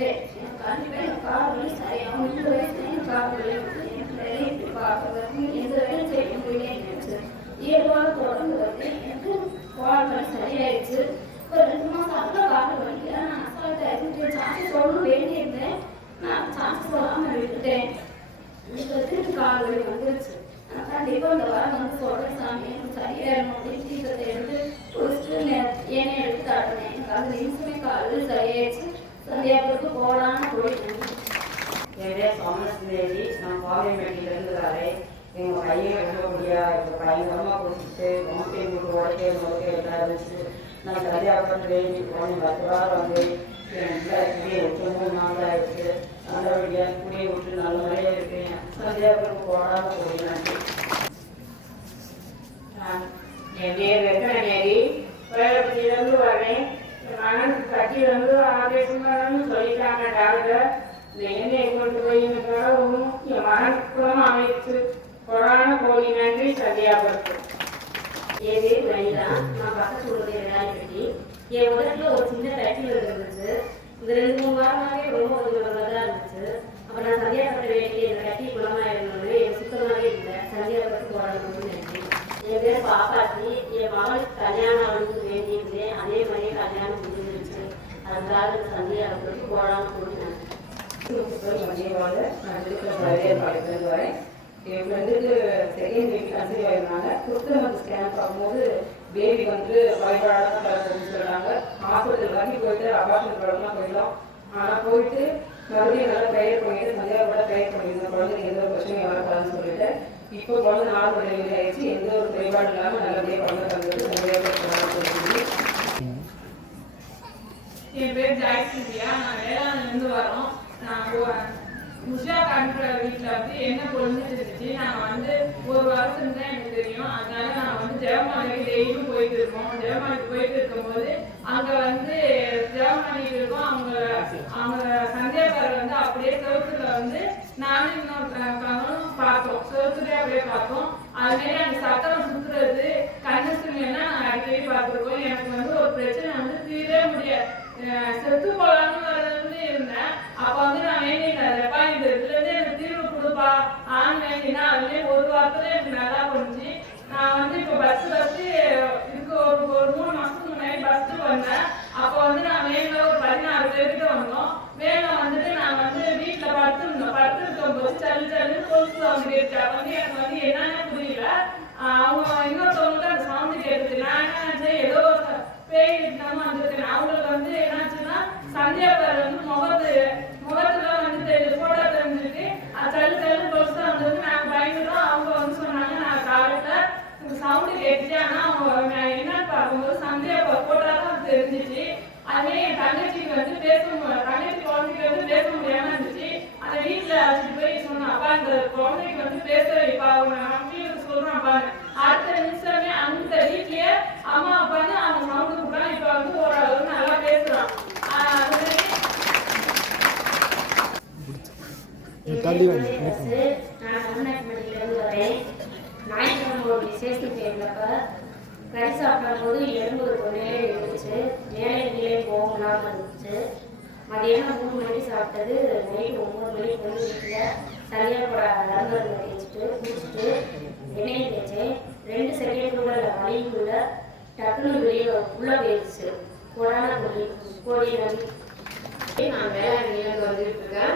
வந்துட்டேன் எனக்கு கண்டிப்பாக எனக்கு இந்த எனக்கு பார்க்கறது எந்த வேலையும் செய்ய இயல்பாக தொடர்ந்து எனக்கு வாழ்க்கை சரியாயிடுச்சு ஒரு ரெண்டு மாதம் அவ்வளோ கால் வலிக்கல நான் அசால்ட்டாக இருந்துட்டு சான்ஸ் சொல்லணும் வேண்டியிருந்தேன் நான் சான்ஸ் சொல்லாமல் விட்டுட்டேன் இப்போ திருப்பி கால் வலி வந்துருச்சு நான் கண்டிப்பாக இந்த வாரம் வந்து சொல்கிறேன் சாமி எனக்கு சரியாக இருக்கணும் அப்படின்னு தீர்த்தத்தை எடுத்து குடிச்சிட்டு நே- ஏனே எடுத்து காட்டினேன் எனக்கு அந்த நிமிஷமே கால் வலி சரியாயிடுச்சு சந்தியாபுரத்து போகலான்னு போயிட்டேன் என் பேர் சோமசுந்தேவி நான் கோவைமேட்டிலேருந்து வரேன் எங்கள் எடுக்க முடியாது இப்போ பயங்கரமாக குடிச்சிட்டு மூட்டை மூட்டு உடக்கே முடக்கே எல்லாம் இருந்துச்சு. நான் சரியாக வேண்டி போனேன் பத்து ரூபா வந்து என் பிள்ளை குடியை விட்டு மூணு நாள் ஆயிடுச்சு. நல்லபடியாக குடியை விட்டு நல்ல முறையாக இருக்கேன். சரியாக போடாமல் போயிடலாம் நான் என் பேர் வெங்கடநேரி கோயிலப்பட்டியிலேருந்து வரேன் ஆனால் மகனுக்கு கட்டி வந்து சொல்லிட்டாங்க டாக்டர். இந்த எண்ணெய் கொண்டு போய் எனக்கு ஒன்றும் என் மன குணம் அமைச்சு கொரோனா போலி நன்றி சந்தியாபுரத்து என் பேர் வனிதா நான் பக்கத்து என் உதட்டில் ஒரு சின்ன தட்டில் இருந்துச்சு. இந்த ரெண்டு மூணு வாரமாகவே ரொம்ப கொஞ்சம் தான் இருந்துச்சு. அப்போ நான் சந்தியாபுரத்தை வேண்டிய இந்த கட்டி குணமாயிருந்தோன்னு எனக்கு சுத்தமாகவே இல்லை. சந்தியாபுரத்துக்கு போடணும்னு நினைக்கிறேன். என் பேர் பாப்பாத்தி. என் மகளுக்கு கல்யாணம் ஆகணும்னு வேண்டியிருந்தேன் அதே மாதிரியே கல்யாணம் முடிஞ்சிருச்சு. அதுக்காக சந்தியாபுரத்துக்கு போடாமல் போயிட்டேன். கொடுத்தேன் நான் வரேன் என் ஃப்ரெண்டுக்கு செகண்ட் பேபி கன்சீவ் ஆயிருந்தாங்க குத்துமத்து ஸ்கேன் பார்க்கும்போது பேபி வந்து பயப்படாத தான் பிறகுன்னு சொல்கிறாங்க ஹாஸ்பிட்டல் வரைக்கும் போயிட்டு அபாஷன் படம்லாம் போயிடலாம். ஆனால் போயிட்டு மறுபடியும் நல்லா ப்ரேயர் பண்ணிட்டு மதியம் கூட ப்ரேயர் பண்ணியிருந்தேன் குழந்தைங்க எந்த ஒரு பிரச்சனையும் வரக்கூடாதுன்னு சொல்லிட்டு இப்போ குழந்தை நாலு டெலிவரி ஆயிடுச்சு. எந்த ஒரு குறைபாடு இல்லாமல் நல்லபடியாக குழந்தை தந்தது சந்தியா என் பேர் ஜாய்சிந்தியா. நான் வேளாண்லேருந்து வரோம். நான் உஷா காண்ற வீட்டில் வந்து என்ன பொழுதுச்சு நான் வந்து ஒரு வருஷம் தான் எனக்கு தெரியும் அதனால நான் வந்து ஜெவமாலைக்கு டெய்லியும் போயிட்டு இருக்கோம் ஜெவமாலைக்கு போயிட்டு இருக்கும்போது அங்கே வந்து ஜெவமாலைக்கு இருக்கோம் அவங்க அவங்க சந்தியாக்காரர் வந்து அப்படியே செவத்துல வந்து நானும் இன்னொருத்தவங்களும் பார்த்தோம் செவத்துலேயே அப்படியே பார்த்தோம் அதுமாரி அந்த சத்தம் சுத்துறது கண்ணு சுண்ணியெல்லாம் நான் அடிக்கடி பார்த்துருக்கோம் எனக்கு வந்து ஒரு பிரச்சனை வந்து தீரவே முடியாது செத்து போலான்னு வந்து இருந்தேன் அப்ப வந்து நான் வேண்டிட்டேன் எப்பா இந்த இதுல இருந்து எனக்கு தீர்வு கொடுப்பா ஆண் வேண்டினா அதுலயே ஒரு வாரத்துல எனக்கு நல்லா போச்சு நான் வந்து இப்ப பஸ் பஸ் இதுக்கு ஒரு ஒரு மூணு மாசத்துக்கு முன்னாடி பஸ் வந்தேன் அப்ப வந்து நான் வேன்ல ஒரு பதினாறு பேர்கிட்ட வந்தோம் வேன்ல வந்துட்டு நான் வந்து வீட்டுல படுத்திருந்தோம் படுத்திருக்கும் போது சல்லு சல்லு கொலுசு வந்துருச்சு அப்ப வந்து எனக்கு வந்து என்னன்னு புரியல ஆஹ் அவங்க இன்னொருத்தவங்களுக்கு அந்த சவுண்டு கேட்டுச்சு நான் என்ன நினைச்சேன் ஏதோ பேய் இருக்கணும் வந்திருக்கு அவங்களுக்கு வந்து என்னாச்சுன்னா சந்தியாபார் வந்து முகத்து முகத்துல வந்து தெரி- போட்டோ தெரிஞ்சிருக்கு. அது தள்ளு தள்ளு பொறுத்து தான் வந்திருக்கு. நான் பயந்துட்டோம். அவங்க வந்து சொன்னாங்க நான் காலையில சவுண்டு கேட்டுச்சு. ஆனா அவங்க நான் என்னன்னு பார்க்கும்போது சந்தியாபார் போட்டோ தான் தெரிஞ்சிச்சு. அதே என் தங்கச்சிக்கு வந்து பேச தங்கச்சி குழந்தைக்கு வந்து பேச முடியாம இருந்துச்சு. அந்த வீட்டுல அழைச்சிட்டு போய் சொன்னேன். அப்பா இந்த குழந்தைக்கு வந்து பேச வைப்பா. அவங்க நம்பிட்டு சொல்றேன் பாரு நிமிஷமே அந்த வீட்லயே அம்மா அப்பான்னு அவங்க சவுண்டு கூப்பிட்டாங்க இப்ப வந்து ஓரளவு நல்லா பேசுறான் தள்ளி நான் தமிழ்நாட்டிலிருந்து வரேன். ஞாயிற்றுக்கிழமை ஒரு விசேஷத்துக்கு இருந்தப்ப கறி சாப்பிடும்போது எலும்பு தொண்டையிலே இருந்துச்சு மேலே கீழே போக முடியாமல் இருந்துச்சு. மதியானம் மூணு மணிக்கு சாப்பிட்டது. நைட் ஒம்பது மணிக்கு வந்து வீட்டில் சரியாக போட நரம்பு தேய்ச்சிட்டு குடிச்சிட்டு எண்ணெயை தேய்ச்சேன். ரெண்டு செகண்ட் கூட இல்லை கூட டக்குனு வெளியே உள்ளே போயிடுச்சு கொரோனா கொடி கோடி நன்றி நான் வேளாங்கண்ணிலேருந்து வந்துட்டு இருக்கேன்.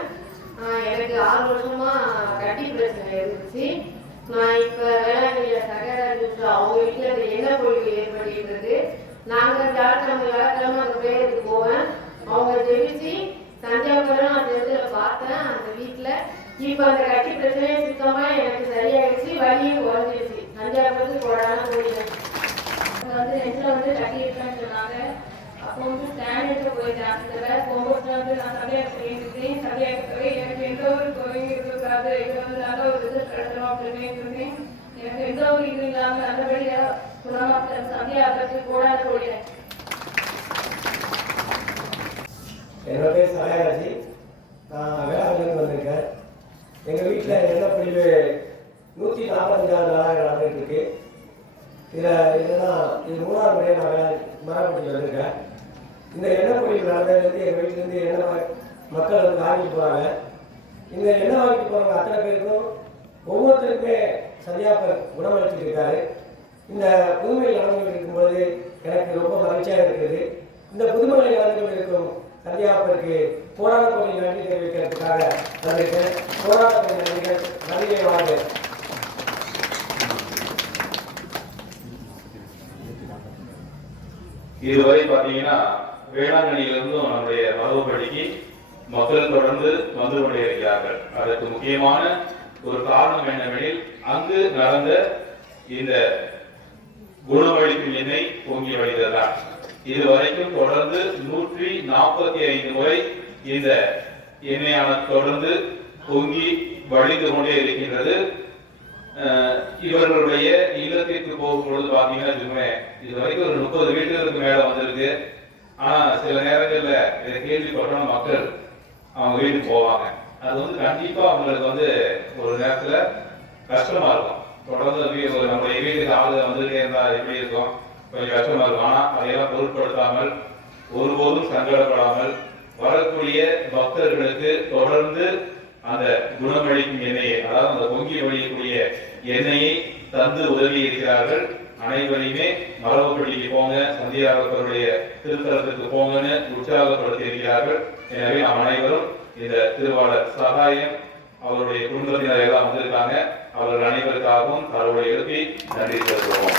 எனக்கு ஆறு வருஷமாக கட்டி பிரச்சனை இருந்துச்சு. நான் இப்போ வேளாங்கண்ணியில் சகராஜ் அவங்க வீட்டில் அந்த எண்ணெய் பொழிவு ஏற்படுகின்றது நாங்கள் வியாழக்கிழமை வியாழக்கிழமை அந்த பேருக்கு போவேன். அவங்க ஜெயிச்சு சந்தியாபுரம் அந்த இடத்துல பார்த்தேன் அந்த வீட்டில். இப்போ அந்த கட்டி பிரச்சனை சுத்தமாக எனக்கு சரியாயிடுச்சு. வழியும் குறைஞ்சிருச்சு போடாம போயிட்டேன் அவங்க வந்து நெஞ்சில் வந்து கட்டி இருக்கேன்னு சொன்னாங்க அப்போ வந்து ஸ்கேன் எடுக்க போயிட்டேன் அந்த வேலை போகும்போது வந்து நான் சதையாக போயிருந்தேன் சதையாக போய் எனக்கு எந்த ஒரு குறையும் இருக்கக்கூடாது இது வந்து நல்ல ஒரு இது கிடைச்சிடும் அப்படின்னு இருந்தேன் எனக்கு எந்த ஒரு இது இல்லாமல் நல்லபடியாக குணமாக சதையாக பற்றி போடாத போயிட்டேன் என்னோட பேர் சகாயராஜி நான் வேளாண்லேருந்து வந்திருக்கேன் எங்கள் வீட்டில் எண்ணெய் பிரிவு நூற்றி நாற்பத்தஞ்சாவது நாளாக நடந்துட்டு இருக்கு இதில் என்னன்னா இது மூணாவது முறையாக நான் வேளாண் வந்திருக்கேன். இந்த எண்ணெய் பொழிவு நடந்ததுலேருந்து எங்கள் வீட்டிலேருந்து எண்ணெய் மக்கள் வந்து வாங்கிட்டு போகிறாங்க இந்த எண்ணெய் வாங்கிட்டு போகிறவங்க அத்தனை பேருக்கும் ஒவ்வொருத்தருக்குமே சந்தியாப்பர் குணமளிச்சுட்டு இருக்காரு. இந்த புதுமையில் நடந்து கொண்டு இருக்கும்போது எனக்கு ரொம்ப மகிழ்ச்சியாக இருக்குது. இந்த புதுமையில் நடந்து கொண்டு இருக்கும் சந்தியாப்பருக்கு போராட கோடி நன்றி தெரிவிக்கிறதுக்காக வந்திருக்கேன். போராட கோடி நன்றிகள் நன்றியை வாழ்க. இதுவரை பார்த்தீங்கன்னா வேளாங்கண்ணியிலிருந்தும் நம்முடைய மரபுப்படிக்கு மக்கள் தொடர்ந்து வந்து கொண்டே இருக்கிறார்கள். அதற்கு முக்கியமான ஒரு காரணம் என்னவெனில் அங்கு நடந்த இந்த குணவழிக்கும் எண்ணெய் பொங்கி வழிந்ததுதான் இதுவரைக்கும் தொடர்ந்து நூற்றி நாற்பத்தி ஐந்து முறை இந்த எண்ணெயான தொடர்ந்து பொங்கி வழிந்து கொண்டே இருக்கின்றது. இவர்களுடைய இல்லத்திற்கு போகும்பொழுது பாத்தீங்கன்னா வச்சுக்கோங்களேன், இது வரைக்கும் ஒரு முப்பது வீட்டுகளுக்கு மேல வந்திருக்கு. ஆனா சில நேரங்கள்ல இதை கேள்விப்பட்ட மக்கள் அவங்க வீட்டுக்கு போவாங்க. அது வந்து கண்டிப்பா அவங்களுக்கு வந்து ஒரு நேரத்துல கஷ்டமா இருக்கும். தொடர்ந்து நம்மளுடைய வீட்டுக்கு ஆளுக வந்துட்டே இருந்தா எப்படி இருக்கும்? கொஞ்சம் கஷ்டமா இருக்கும். ஆனா அதையெல்லாம் பொருட்படுத்தாமல் ஒருபோதும் சங்கடப்படாமல் வரக்கூடிய பக்தர்களுக்கு தொடர்ந்து அந்த குணமளிக்கும் எண்ணெயை அதாவது அந்த பொங்கி வழியக்கூடிய எண்ணெயை தந்து உதவி இருக்கிறார்கள். அனைவரையுமே மரபுப்பள்ளிக்கு போங்க சந்தியாகப்பருடைய திருத்தலத்துக்கு போங்கன்னு உற்சாகப்படுத்தி இருக்கிறார்கள். எனவே நாம் அனைவரும் இந்த திருவாளர் சகாயம் அவருடைய குடும்பத்தினர் எல்லாம் வந்திருக்காங்க. அவர்கள் அனைவருக்காகவும் அவருடைய எழுப்பி நன்றி செலுத்துவோம்.